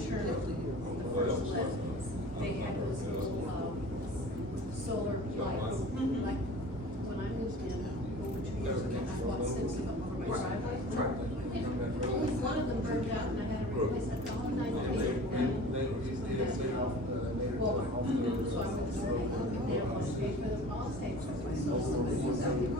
picture, the first lift, they had those little, solar lights, like, when I moved in over 2 years ago, I bought 6 of them for my driveway. Only one of them burned out and I had to replace it, all 9 feet. Well, so I would say, they want to pay for the politics, so somebody was out there,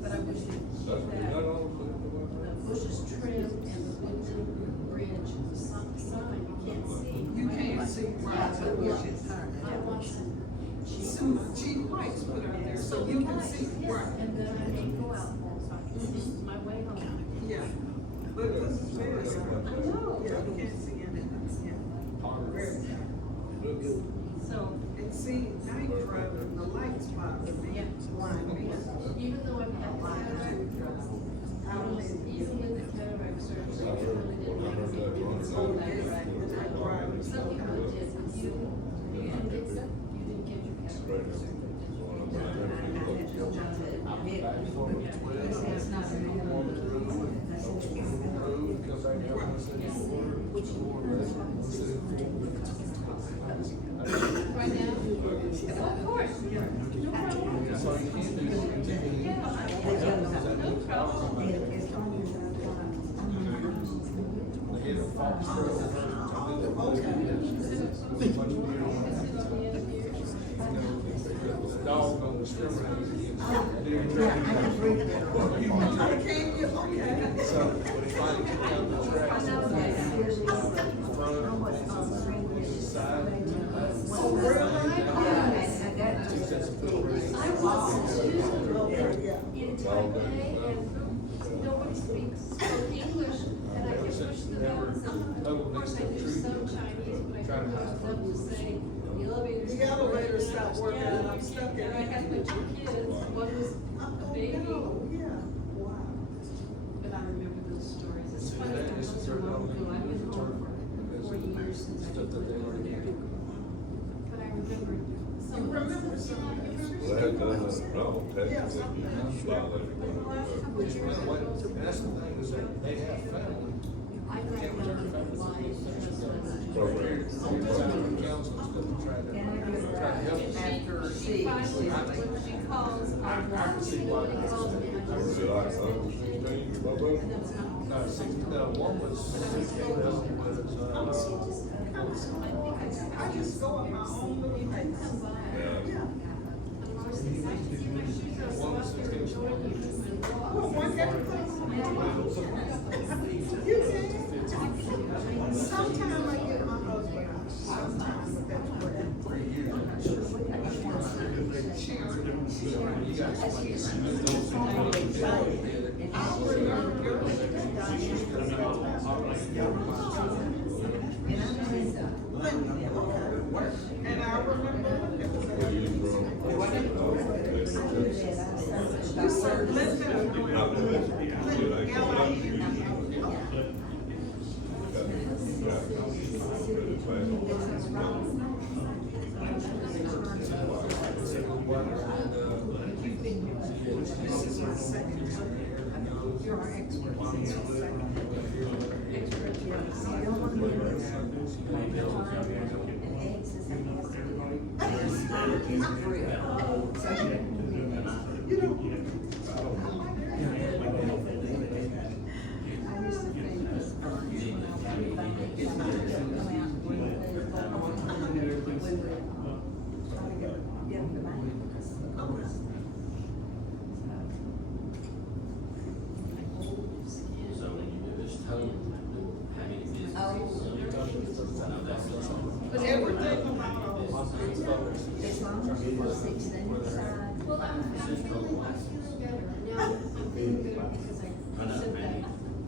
but I wish they'd keep that, the bushes trimmed and the wooden bridge, some sign, you can't see. You can't see, right, the bushes. I want some Some cheap lights put out there so you can see, yes, right. and then I may go out more, so I can see my way home. Yeah. But this is very, yeah, you can't see anything, yeah. Very. So, And see, night driving, the lights bother me. yeah, Blind me. even though I've had cataract, even with the cataract surgery, I really didn't like it. Oh, yes, when I drive. Some people did, but you didn't get your cataract surgery. Right now? Of course. No problem. No problem. Dog don't discriminate against deer Okay, okay. So, when he finally came down the tracks, Oh, really? I was in Taipei and nobody spoke English and I kept pushing the buttons. Of course, I knew some Chinese, but I couldn't push them to say, the elevator. The elevator stopped working and I'm Yeah, stuck in and I had my 2 kids, one was a baby. Yeah, wow. But I remember those stories. It's funny, how those are long ago. I've been home for 4 years since I did over there. But I remember some. You remember some? Well, that doesn't, no, technically, and that's the thing, is that they have family. I Can't got return them family. program. Council's gonna try to help us. She finally, when she calls, I want to know what he calls me. I Was just- it like 116, my brother? No, 60, one was 16, the other was, I just go at my own little pace. Yeah. Well, one day. You can. Sometime I get my husband out. Sometimes, but that's rare. 3 years. You I remember your and I remember it was Where you from? you said Linda. Not the best. Yeah, I This is my second time. You're our expert. This is your second. But everything about As long as you were 16 inside. Well, I'm feeling better. Now, I'm feeling better because I sent that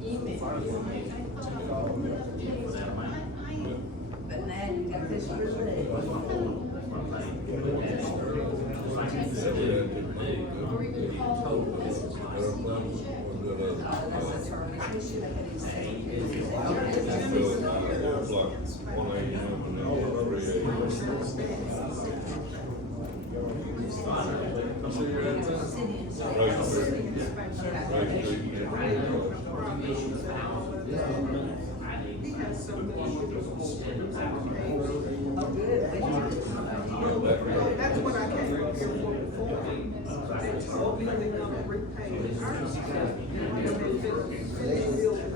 email. I thought I would update, so I am. But now you got this relief. Or even call the message That's attorney. We should have had him It was like 1 a.m. and then 3 a.m. something to do with Oh, good. That's what I came here for before. They told me they're gonna repay the first. And they finished building.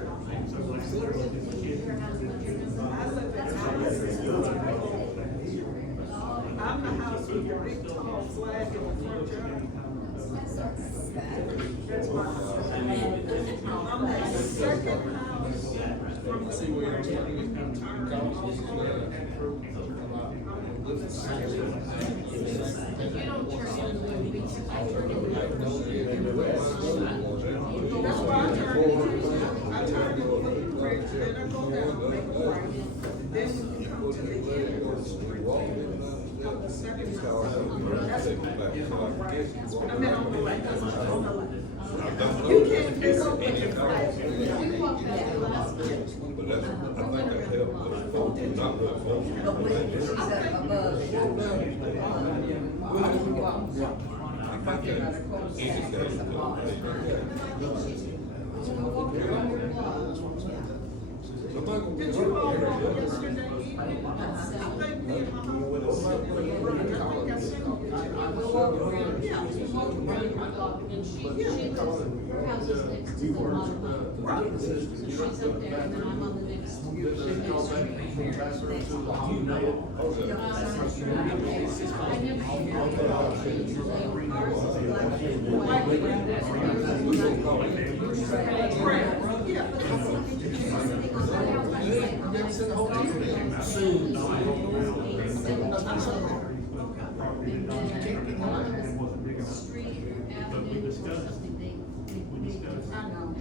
I live in I'm the house with the big tall flag in the front yard. That's my house. I'm the second house from See where you're getting it, the If you don't turn in the wood beach, I turn in That's why I turn in. I turn in the bridge, then I go down to make a right. Then we come to the end of the street. On the second house. That's I mean, on the right, on the left. You can't pick up with your flag. You walk back the last bit. But that's, I think that helps, but it's folks, not really folks. But when she's up above, I think that easy steps to somebody gonna Did get you all hurt. go yesterday evening? I think me and my husband were running. I think I sent you. Yeah. You walk around your block, and she lives, her house is next to the bottom. She's up there, and then I'm on the next. I Street or avenue or something, they, I know.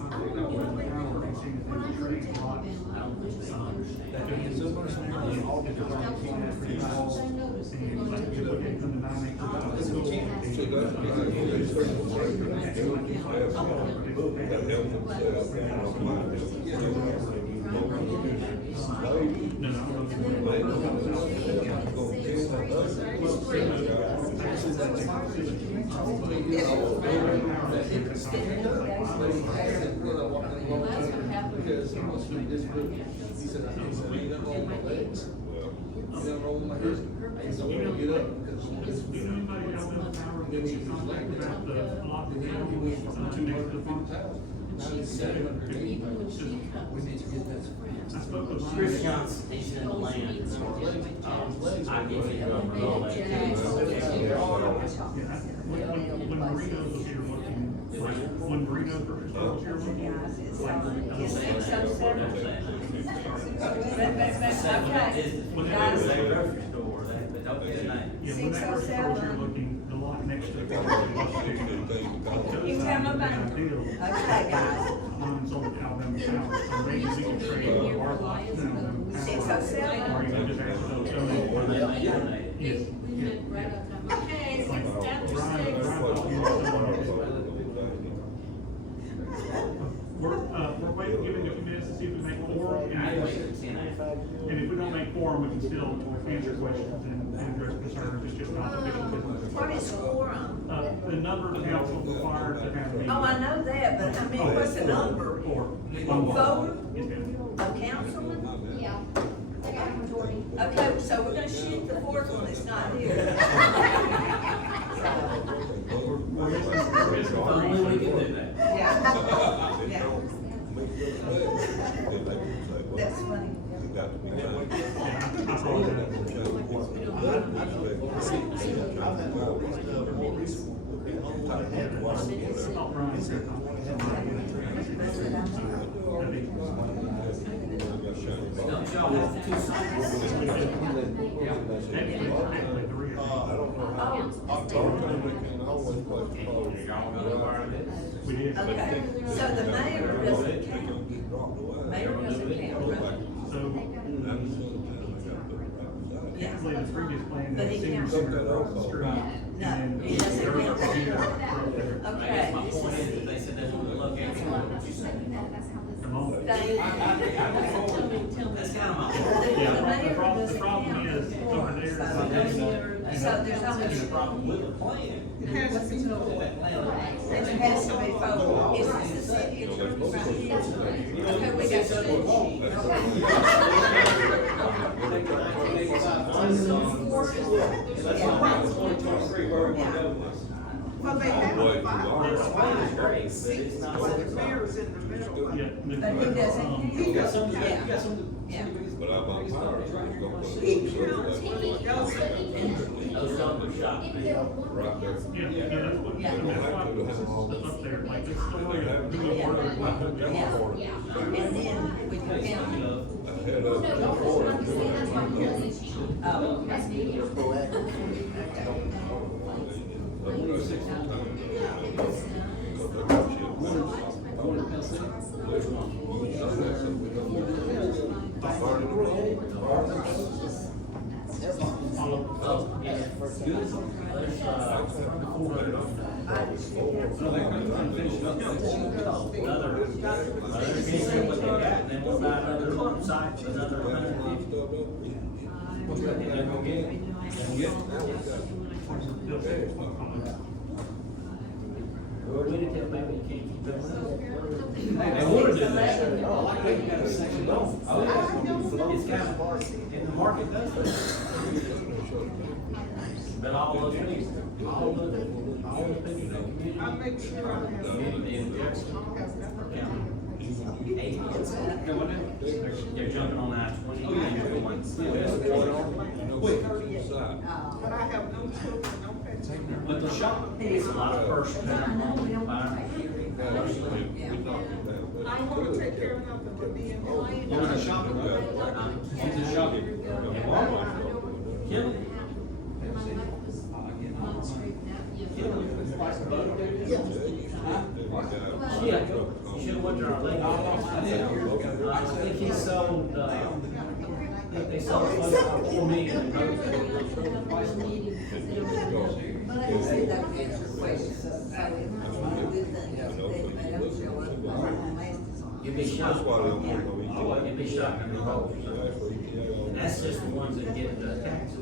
I don't know when I moved to Alabama, which is I noticed they're going to Because he wants to do this good. He said, I ain't never on my legs. I never on my hips. So when I get up, because this. Then he was like that. Then he went from 200 to 5,000. Now it's 700. even when she comes, We need to get that. friends. Chris Johnson, he's in the land. I give you a number, all that. When Marino was here looking, when Marino first was here looking, It's 607. When they Guys. were a grocery store, they don't get a name. yeah, when that first was here looking, the lot next to the grocery was You tell me about it. deal. Okay, guys. Mine's on the Alabama Power, so maybe we can trade our lot to Alabama Power. 607. Or you can just ask those, so, When they don't get a name. yes, We met right up to my. Okay, it's Brian, after Brian 6. thought you were saying- we're waiting, giving a few minutes to see if we make quorum, I waited 10 hours. and if we don't make quorum, we can still answer questions and address concerns, it's just not official business. What is quorum? The number of council required to have a meeting. Oh, I know that, but I mean, what's the number? Four. Vote? Yes, ma'am. A councilman? Yeah, I got a majority. Okay, so we're gonna shoot the fourth one that's not here. Only we can do that. Yeah. Yeah. That's funny. Got to be done. I apologize. I thought Brian said. Don't y'all have two signs? Y'all gonna learn it? We did. Okay, so the mayor doesn't count. Mayor doesn't count. So, Yeah. actually, the previous plan, But the he senior counts. center across the street. No, and he doesn't there was count. a computer right there. I Okay, guess my this point is, is, if they said they wanted to look at it, what you say? Come on. thank you. Tell me. That's kind of my. Yeah, The the mayor problem, the doesn't problem count is, as over there, So there's There's only, a problem with the plan. It has to be told. That plan. it has to be voted. Is this the city attorney right here? Okay, we got two. Well, they have Wait, five, wait. five, Great, six, but it's not- but the mayor's in the middle. Yeah. But he doesn't. You got some, Yeah. you got some. Yeah. But I'm on fire, it's gonna put He some counts, sort those, Those numbers shot me. right there. Yeah, no, that's what, Yeah. that's why this is up there, like, it's still like, who Yeah. word, like, who Yeah. And then we can count. Ahead of the board. Oh, Oh, yeah. There's, $400. Another picture of what they got, and then we'll buy another site for another 150. What's that? And then we'll get it. Well, we didn't tell maybe you can't keep them running. They wanna do that. Oh, like they got a section on. Oh, yeah. It's kind of hard, and the market does that. But all those people, all the people in the community. I'll make sure I have. Community in Jackson County. 80. They're jumping on I-20 and they're going Wait, But I have no children, no pets. but the shop, it's a lot of personal. I know, we don't want to take care I wanna take care of nothing but being home. what was the shop? What's the shop? Kill it. Yeah, you should've went to our lady. I think he sold, I think they sold close to 4 million. But like I said, that was answer questions, so it's not a good thing, they don't show up, masks on. You'd be shocked. You'd be shocked in the road. And that's just the ones that get the taxes.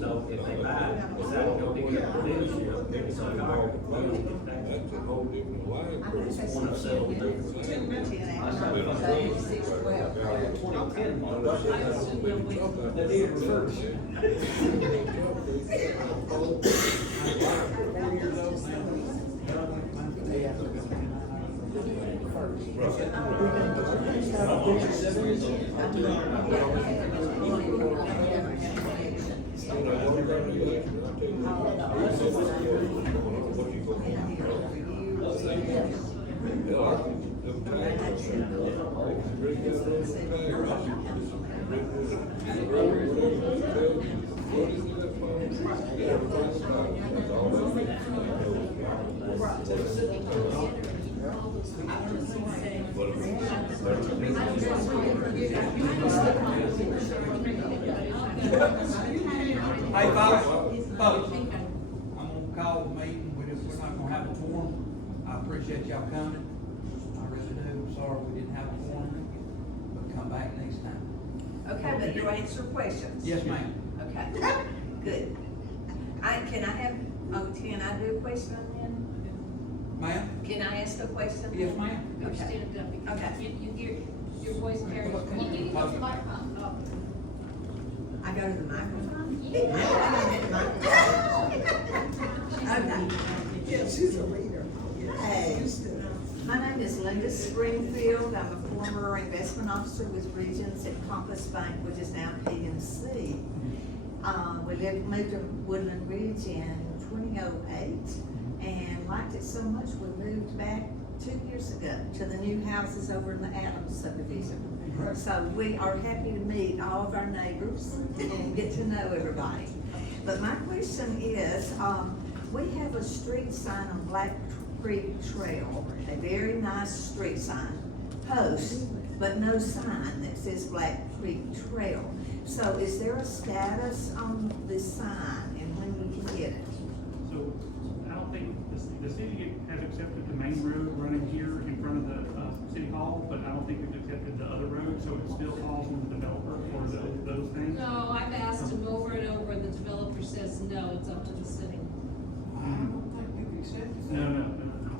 So if they buy it, it's out of go pick up the dealership, it's a car. That's a whole different line. It's one of several different. So 6:12. 2010. The dealer first. Hey, folks, I'm gonna call the meeting, we're not gonna have a forum. I appreciate y'all coming, I really do, I'm sorry we didn't have a forum, but come back next time. Okay, but you answer questions? Yes, ma'am. Okay, good. Can I do a question then? Ma'am? Can I ask a question? Yes, ma'am. You're Okay. standing up because Okay. you hear, your voice carries. You need to go to the microphone. I go to the microphone? Yeah. Okay. Yeah, she's a leader. Hey, my name is Linda Springfield. I'm a former investment officer with Regions at Compass Bank, which is now PNC. Moved to Woodland Ridge in 2008 and liked it so much we moved back 2 years ago to the new houses over in the Adams subdivision. So we are happy to meet all of our neighbors and get to know everybody. But my question is, we have a street sign on Black Creek Trail, a very nice street sign, post, but no sign that says Black Creek Trail. So is there a status on this sign and when we can get it? So, I don't think, the city has accepted the main road running here in front of the, city hall, but I don't think we've accepted the other road, so it still falls on the developer for those things. No, I've asked him over and over, and the developer says, no, it's up to the city. I don't think we've accepted that. No.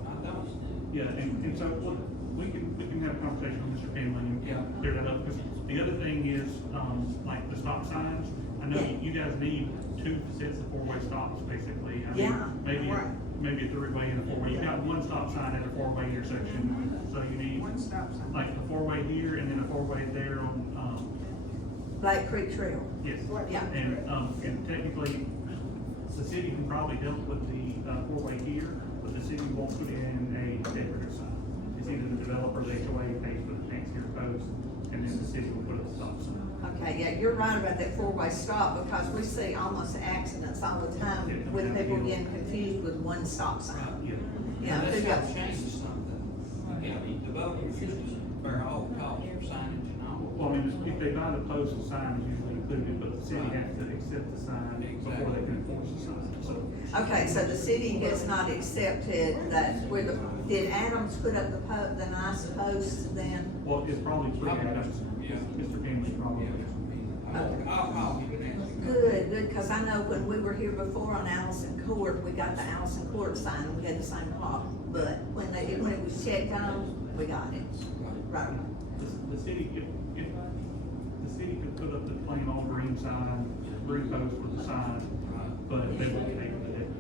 I don't. Yeah, and so, what, we can have a conversation with Mr. Finley and Yeah. clear that up, because the other thing is, like the stop signs, I know Yeah. you guys need two sets of four-way stops, basically. I mean, Yeah. Maybe, Right. maybe a three-way and a four-way, you got one stop sign at a four-way intersection, so you need One stop sign. like a four-way here and then a four-way there on, Black Creek Trail. yes. Yeah. And technically, the city can probably help with the, four-way here, but the city won't put in a decorative sign. It's either the developer, the HOA pays for the fancy here post, and then the city will put up a stop sign. Okay, yeah, you're right about that four-way stop, because we see almost accidents all the time with people getting confused with one stop sign. Yeah. Yeah, Unless they y'all got- change something, you know, the developers used to bear all costs for signage and all. Well, I mean, if they buy the post, the sign is usually included, but the city has to accept the sign before they can enforce the sign, so. Okay, so the city has not accepted that, did Adams put up the nice posts then? Well, it's probably three items. Yeah. Mr. Finley probably. I'll call you next. Good, cause I know when we were here before on Allison Court, we got the Allison Court sign, and we had the same problem. But when it was checked on, we got it. Right. The city, if the city could put up the plain old green sign, green post with the sign, but they won't pay for the decorative.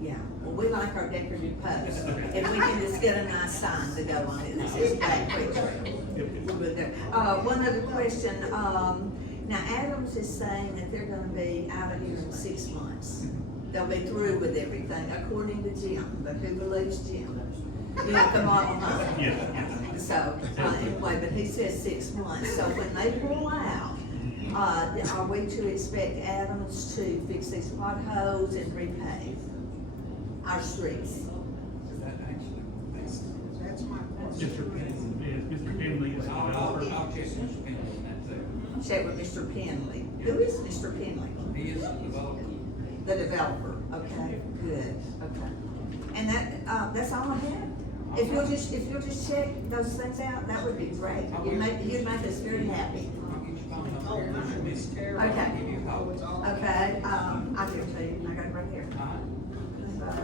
Yeah, well, we like our decorative posts. If we can just get a nice sign to go on it, that says Black Creek Trail. We're good there. One other question, now Adams is saying that they're gonna be out of here in 6 months. They'll be through with everything, according to Jim, but who believes Jim? You know, the model home. Yes. So, anyway, but he says 6 months, so when they pull out, are we to expect Adams to fix these potholes and repave our streets? That actually, That's my question. Mr. Finley is the developer. I'll check Mr. Penny on that too. Check with Mr. Penley. Who is Mr. Penley? He is the developer. The developer, okay, good, okay. And that's all I have. If you'll just check those things out, that would be great. You'd make us very happy. I'll get your phone number Oh, here. mine is terrible. Okay. I'll give you a call. It's all- Okay, I do too, I got it right here. All right.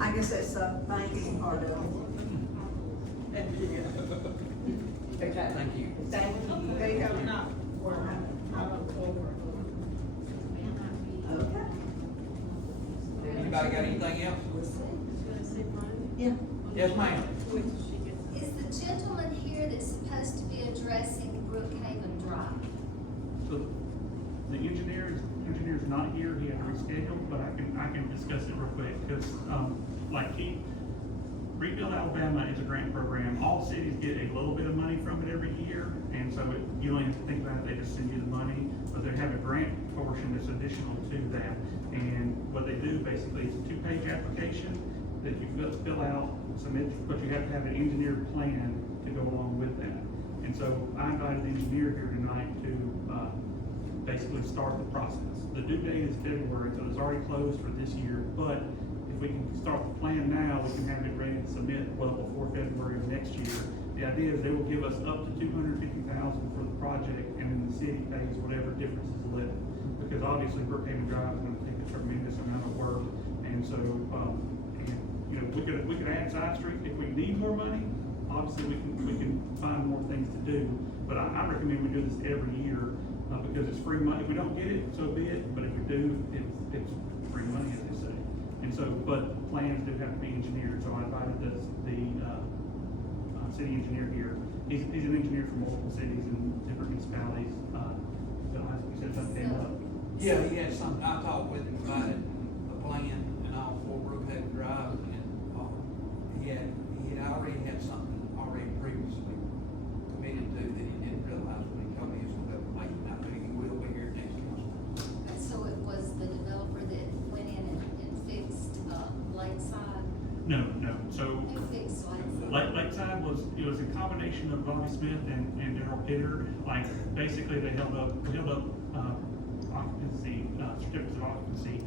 I guess that's the banking part of it. Okay. Thank you. Thank you. They have not, not over. Okay. Anybody got anything else? Yeah. Yes, ma'am. Is the gentleman here that's supposed to be addressing Brookhaven Drive? So the engineer's not here, he had to reschedule, but I can discuss it real quick, because, Rebuild Alabama is a grant program. All cities get a little bit of money from it every year, and so you don't have to think about it, they just send you the money, but they have a grant portion that's additional to that. And what they do basically is a 2-page application that you fill out, submit, but you have to have an engineered plan to go along with that. And so I invited the engineer here tonight to, basically start the process. The due date is February, so it's already closed for this year, but if we can start the plan now, we can have it ready to submit well before February of next year. The idea is they will give us up to $250,000 for the project, and then the city pays whatever difference is left. Because obviously Brookhaven Drive is gonna take a tremendous amount of work, and so, we could add side streets if we need more money. Obviously, we can find more things to do, but I recommend we do this every year, because it's free money. If we don't get it, so be it, but if we do, it's free money, as they say. And so, but plans do have to be engineered, so I invited the city engineer here. He's an engineer from multiple cities and different municipalities. You said something came up. Yeah, he had some, I talked with him about it, the plan and all for Brookhaven Drive, and, he had already had something already previously committed to that he didn't realize when he told me he was gonna make it, I think he will be here next month. So it was the developer that went in and fixed, Lakeside, No, so who fixed Lakeside? Lakeside was a combination of Bobby Smith and Darrell Pitter. Like, basically, they held up occupancy, certificates of occupancy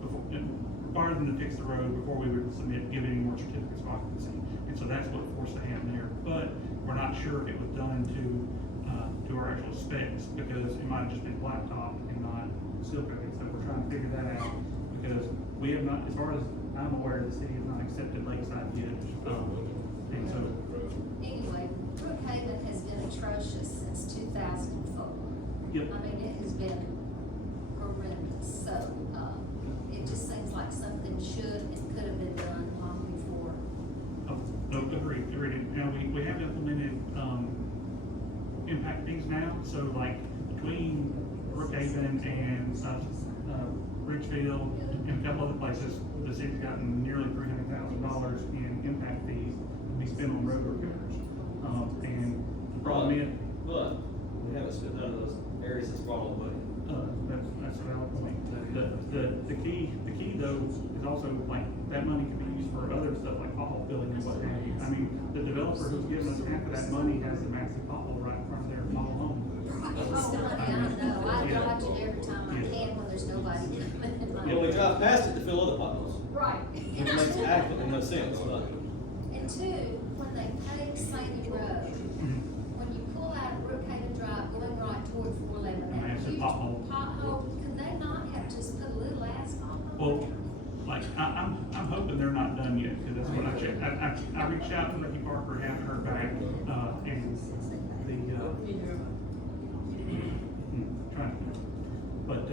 before, required them to fix the road before we would give any more certificates of occupancy. And so that's what forced the hand there. But we're not sure if it was done to our actual specs, because it might have just been blacktop and not seal coating. So we're trying to figure that out, because we have not, as far as I'm aware the city has not accepted Lakeside yet, and so, Anyway, Brookhaven has been atrocious since 2004. yep. I mean, it has been horrendous, so, it just seems like something should and could have been done long before. Oh, no, agreed. Now, we have implemented, impact fees now, so like between Brookhaven and, Ridgefield and a couple other places, the city's gotten nearly $300,000 in impact fees to be spent on road repairs. And the problem is, But we haven't spent none of those areas that's brought away. that's a valid point. The key though is also like, that money can be used for other stuff like pothole filling and what have you. I mean, the developer who's giving us half of that money has a massive pothole right in front of their model home. It's not, I know, I dodge it every time I can when there's nobody coming in my. Well, we drive past it to fill other potholes, Right. which makes absolutely no sense, but. And two, when they pave Sandy Road, when you pull out of Brookhaven Drive going right toward 411, that Massive huge pothole. pothole, could they not have just put a little asphalt on it? Well, like, I'm hoping they're not done yet, because that's what I checked. I reached out to Ricky Parker, haven't heard back, and trying to, but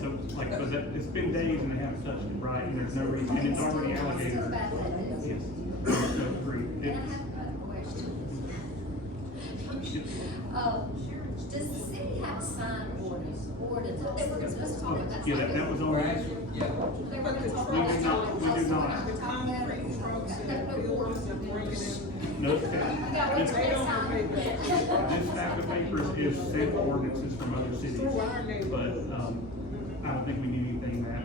so, like, but that, it's been days and they haven't touched it, right, and there's no reason, and it's already Still allocated. about that, Yes, so agreed. And I have a question. Does the city have a sign ordinance that we're supposed to talk about? Yeah, that was We're already, actually, yeah. They were gonna talk We do not- about- we do not. The concrete trucks and the builders are bringing in. no, I got one this, They don't have paper. this stack of papers is sample ordinances from other cities, Through our neighborhood. but, I don't think we need anything that.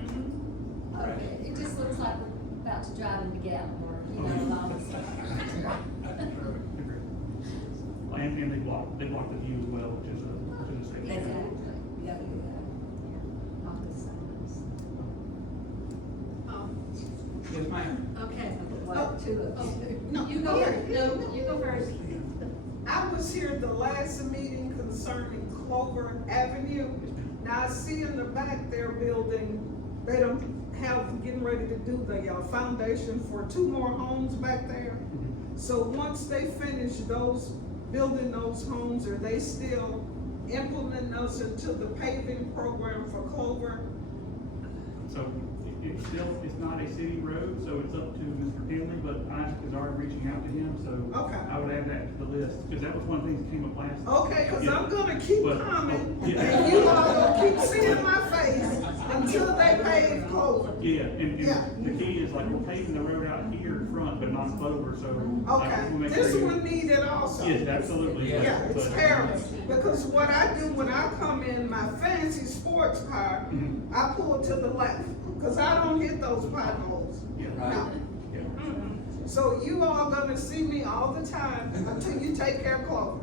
Okay, it just looks like we're about to drive into Gatlinburg, you know, all of a sudden. And they block the view as well, which is a safety. Exactly. Yes, ma'am. Okay. No. You go first, no, you go first. I was here the last meeting concerning Clover Avenue. Now I see in the back they're building, they don't have, getting ready to do the foundation for 2 more homes back there. So once they finish building those homes, are they still implementing us into the paving program for Clover? So it's not a city road, so it's up to Mr. Finley, but Isaac is already reaching out to him, so Okay. I would add that to the list, because that was one of the things that came up last. Okay, cause Yeah. I'm gonna keep But- coming, yeah. and you all gonna keep seeing my face until they pave Clover. Yeah, and Yeah. the key is like, we're paving the road out here in front, but not Clover, so. I just Okay, wanna make this sure you- one needed also. Yes, absolutely. but- Yeah, it's but- terrible, because what I do when I come in my fancy sports car, Mhm. I pull to the left, cause I don't hit those potholes. Yeah. No. Yeah. So you all gonna see me all the time until you take care of Clover.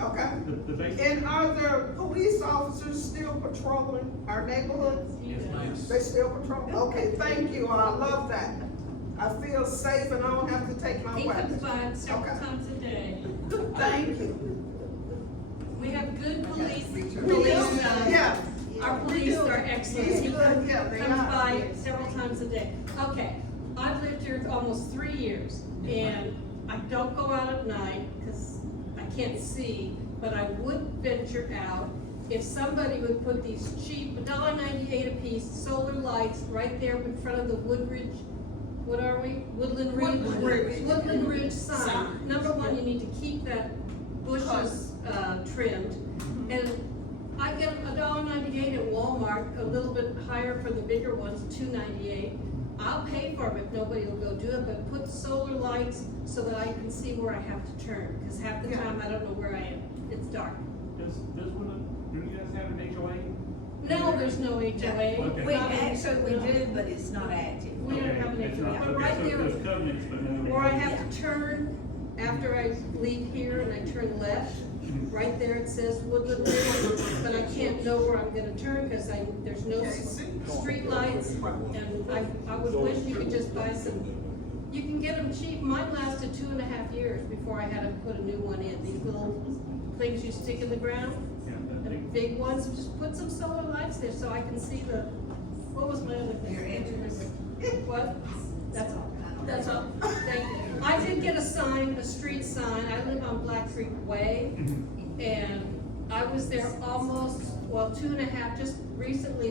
Okay? The basic. And are there police officers still patrolling our neighborhoods? Yes, ma'am. They still patrol? Okay, thank you, I love that. I feel safe and I don't have to take my He comes weapons. by several Okay. times a day. Thank you. We have good police. We do, Police, yeah. Our police are excellent. He's He good, yeah, they comes are. by several times a day. Okay, I've lived here almost 3 years, and I don't go out at night, because I can't see, but I would venture out if somebody would put these cheap, $1.98 a piece, solar lights right there in front of the Woodridge, what are we? Woodland Ridge? Woodland Ridge. Woodland Ridge sign. Sign. Number one, you need to keep that bushes, trimmed, and I get $1.98 at Walmart, a little bit higher for the bigger ones, $2.98. I'll pay for them if nobody will go do it, but put solar lights so that I can see where I have to turn, because half the Yeah. time I don't know where I am. It's dark. Do you guys have an HOA? No, there's no HOA. Okay. We actually, we do, but it's not active. We don't have an It's HOA, not- but okay, right so there, there's covenants, but no. or I have to turn after I leave here and I turn left. Mhm. Right there it says Woodland Ridge, but I can't know where I'm gonna turn, cause there's no street lights. And I would wish you could just buy some, you can get them cheap, mine lasted 2.5 years before I had to put a new one in, these little things you stick in the ground. Yeah, The big ones, just put some solar lights there so I can see what was my other thing? Your entrance. What? That's all. That's all. Thank you. I did get a sign, a street sign. I live on Black Creek Way. And I was there almost, well, 2.5, just recently,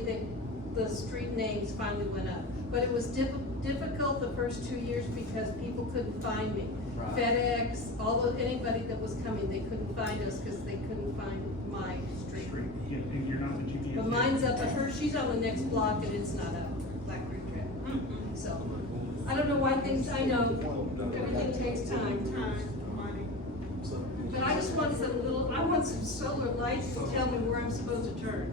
the street names finally went up. But it was difficult the first 2 years because people couldn't find me. Right. FedEx, anybody that was coming, they couldn't find us because they couldn't find my street. Yeah, and you're not the GPS. But mine's up at her, she's on the next block and it's not up, Black Creek Trail. So, I don't know why things, I know, everything takes time. Money. But I just want I want some solar lights to tell me where I'm supposed to turn.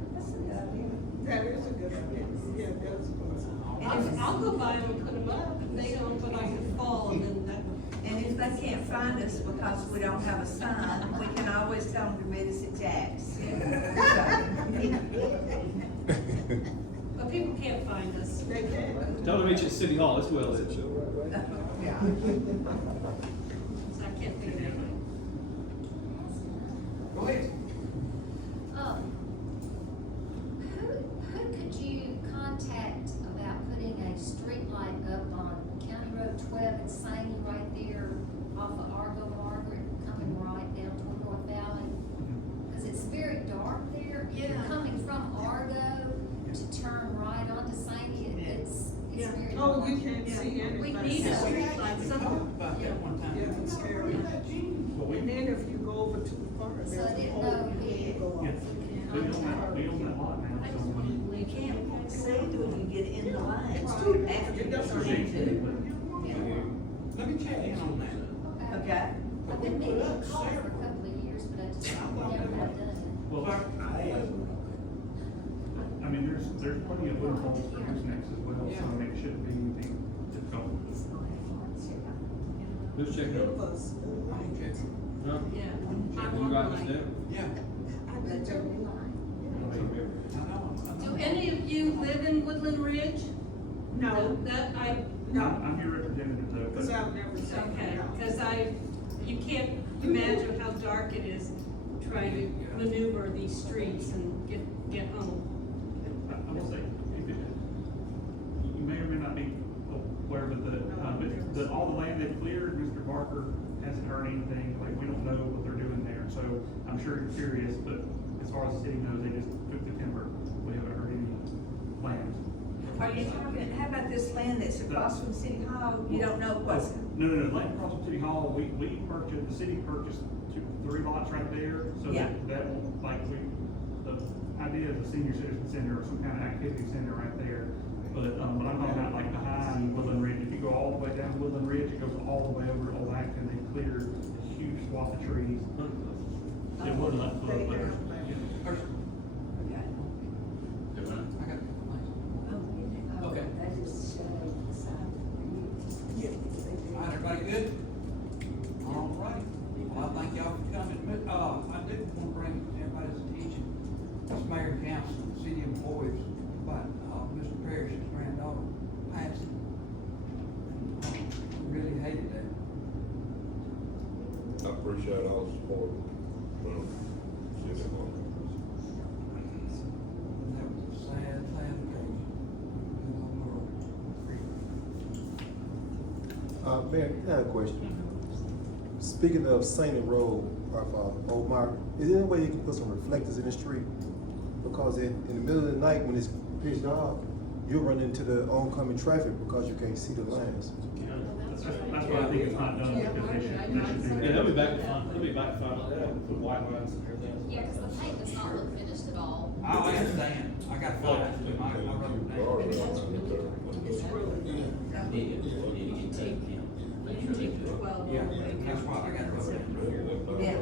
That is a good idea. Yeah, that's good. I'll go buy them and put them up, if they don't, but I could fall and then that. And if they can't find us because we don't have a sign, we can always tell them to meet us at Jack's. But people can't find us. They can. Tell them to meet you at City Hall, that's where it is. So I can't think of anything. Go ahead. Who could you contact about putting a street light up on County Road 12 at Saney right there off of Argo Margaret, coming right down toward North Valley? Cause it's very dark there. If you're Yeah. coming from Argo to turn right onto Saney, it's Yeah. very Oh, dark. we can't see anything. We need a street light, We some, talked about that one time. Yeah, it's scary. And then if you go over too far, So there's I a didn't hole know you if can go Yeah, off. we own that lot now, so. You can't say till you get in the line after It you doesn't sign change to. Let me check in on that. Okay. I've been meaning to call for a couple of years, but I just never have done it. Well, I mean, there's plenty of loopholes for Goosenecks as well, so I mean, it shouldn't be anything difficult. Who's checking Give out? us. I'm checking. Huh? yeah. I You want writing this light. down? Yeah. I bet you. I know. Do any of you live in Woodland Ridge? No, no, I'm your representative though. because I've never seen Okay, it. because you can't imagine how dark it is trying to maneuver these streets and get home. I will say, if it, you may or may not be aware, but all the land they've cleared, Mr. Barker hasn't heard anything, like, we don't know what they're doing there, so I'm sure you're curious, but as far as the city knows, they just took the timber, we haven't heard any plans. Are you talking, how about this land that's across from City Hall? You don't know what's, No, land across from City Hall, the city purchased 3 lots right there, so Yeah. that will, the idea of the senior citizen center or some kind of activity center right there. But I'm talking about like behind Woodland Ridge, if you go all the way down Woodland Ridge, it goes all the way over to Old Acton, they cleared a huge swath of trees. It wasn't up to the players. First, okay. I got a couple things. Okay. That is All right, everybody good? All right. Well, I thank y'all for coming. But, I did want to bring everybody's attention, this mayor and council, and city employees, about, Mr. Parrish's granddaughter passing. Really hated that. I appreciate all the support from city hall. That was a sad, sad occasion. Mayor, I had a question. Speaking of Saint Road, Old Margaret, is there any way you can put some reflectors in the street? Because in the middle of the night, when it's pitch dark, you'll run into the oncoming traffic because you can't see the lines. That's why I think it's not done, because they should do that. Yeah, they'll be back to fun, they'll be back to fun, with white lines and everything. Yeah, cause the paint does not look finished at all. I'll ask Dan, I got photos with my brother Dan. It's really good. Yeah, that's why I got photos. Yeah.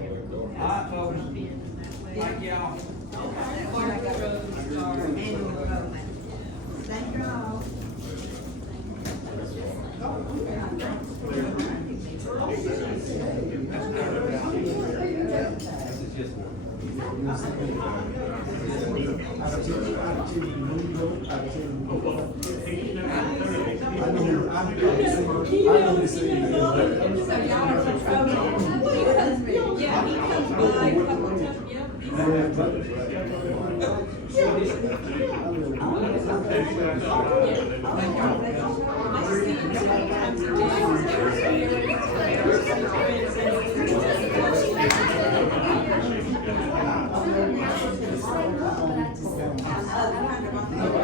All right, folks, thank y'all. Annual enrollment. Thank you all. This is just one. So y'all are in trouble. Yeah, he comes by a couple of times, yeah. But I just,